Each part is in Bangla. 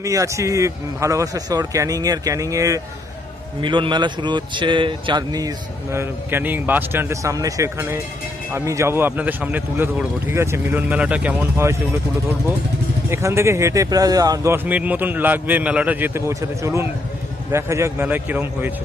আমি আছি ভালোবাসা শহর ক্যানিংয়ের। ক্যানিংয়ের মিলন মেলা শুরু হচ্ছে চাঁদনি ক্যানিং বাস স্ট্যান্ডের সামনে সেখানে। আমি যাব, আপনাদের সামনে তুলে ধরবো, ঠিক আছে? মিলন মেলাটা কেমন হয় সেগুলো তুলে ধরবো। এখান থেকে হেঁটে প্রায় দশ মিনিট মতন লাগবে মেলাটা যেতে পৌঁছাতে। চলুন, দেখা যাক মেলায় কীরকম হয়েছে।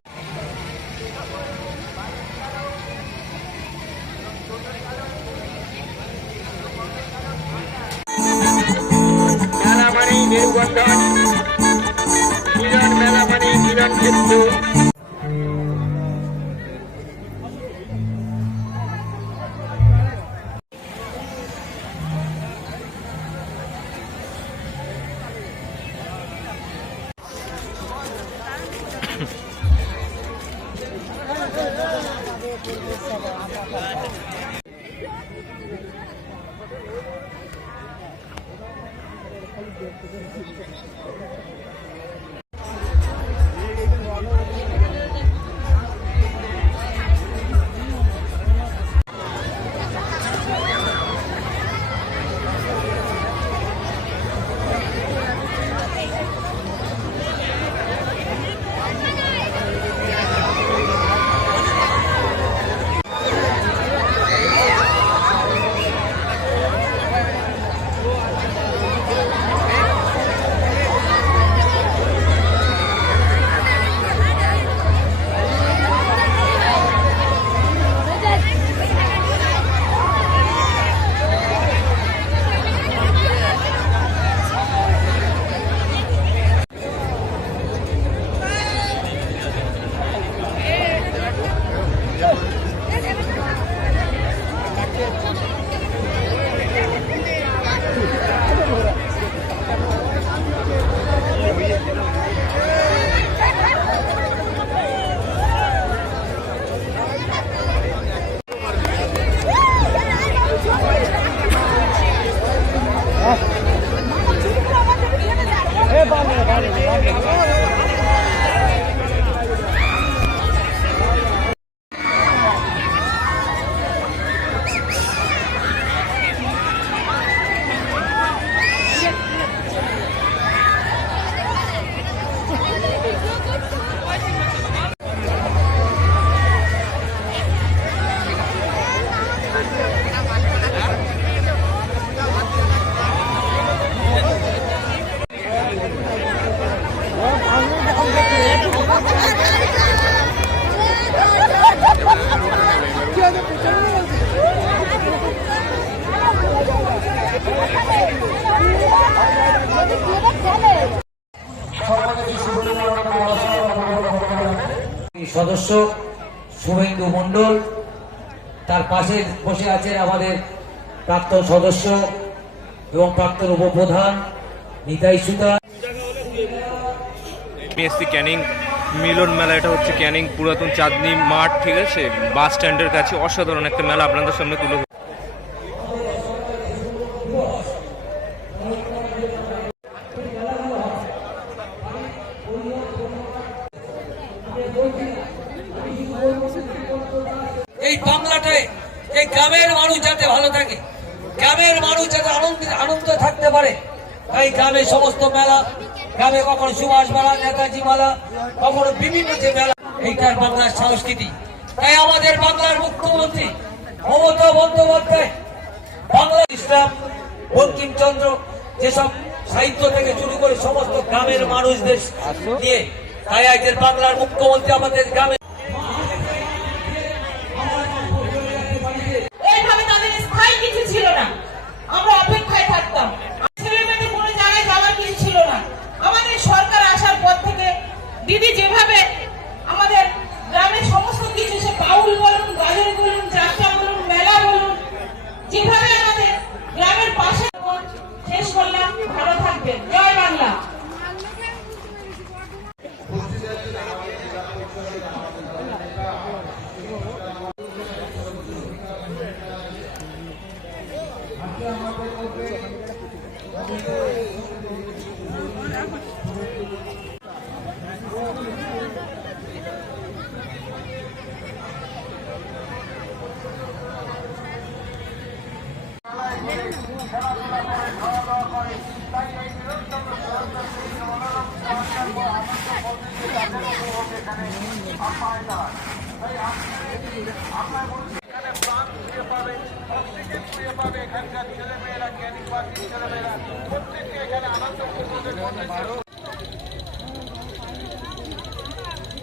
মানে মেরুবন্ধন মিলন মেলা মানে মিলন ক্ষেত্র 不认识。সদস্য শুভেন্দু মণ্ডল, তার পাশে বসে আছেন আমাদের প্রাক্তন সদস্য এবং প্রাক্তন উপপ্রধান নিতাই সুতা। এসছি ক্যানিং, মিলন মেলা, এটা হচ্ছে ক্যানিং, পুরাতন চাঁদনি মাঠ, ঠিক আছে? বাস স্ট্যান্ডের কাছে অসাধারণ একটা মেলা আপনাদের সামনে তুলে ধরবো। এই বাংলাটায় এই গ্রামের মানুষ যাতে ভালো থাকে। গ্রামের মানুষ যাতে আনন্দ আনন্দ থাকতে পারে, তাই গ্রামে সমস্ত মেলা, গ্রামে কখনো সুভাষ মেলা, নেতাজি মেলা, কখনো বিভিন্ন যে মেলা এইটার বাংলার সংস্কৃতি। তাই আমাদের বাংলার মুখ্যমন্ত্রী মমতা বন্দ্যোপাধ্যায় বাংলা ইসলাম, বঙ্কিমচন্দ্র, যেসব সাহিত্য থেকে শুরু করে সমস্ত গ্রামের মানুষদের নিয়ে, তাই বাংলার মুখ্যমন্ত্রী আমাদের গ্রামে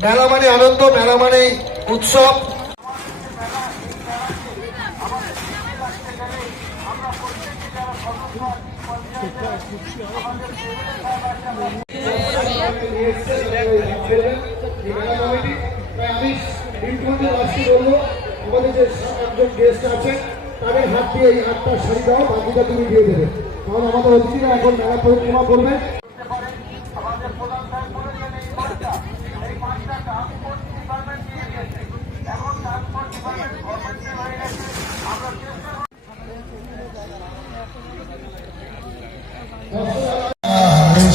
মেলা মানে আনন্দ মেলা মানে উৎসব। একজন গেস্ট আছে তাদের হাত দিয়ে এই হাতটা শাড়ি দাও বাকিটা তুমি দিয়ে দেবে কারণ আমাদের অতিথিরা এখন মেলা পরিক্রমা করবে।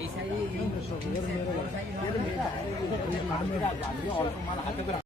用的时候别的没带别的没带别的没带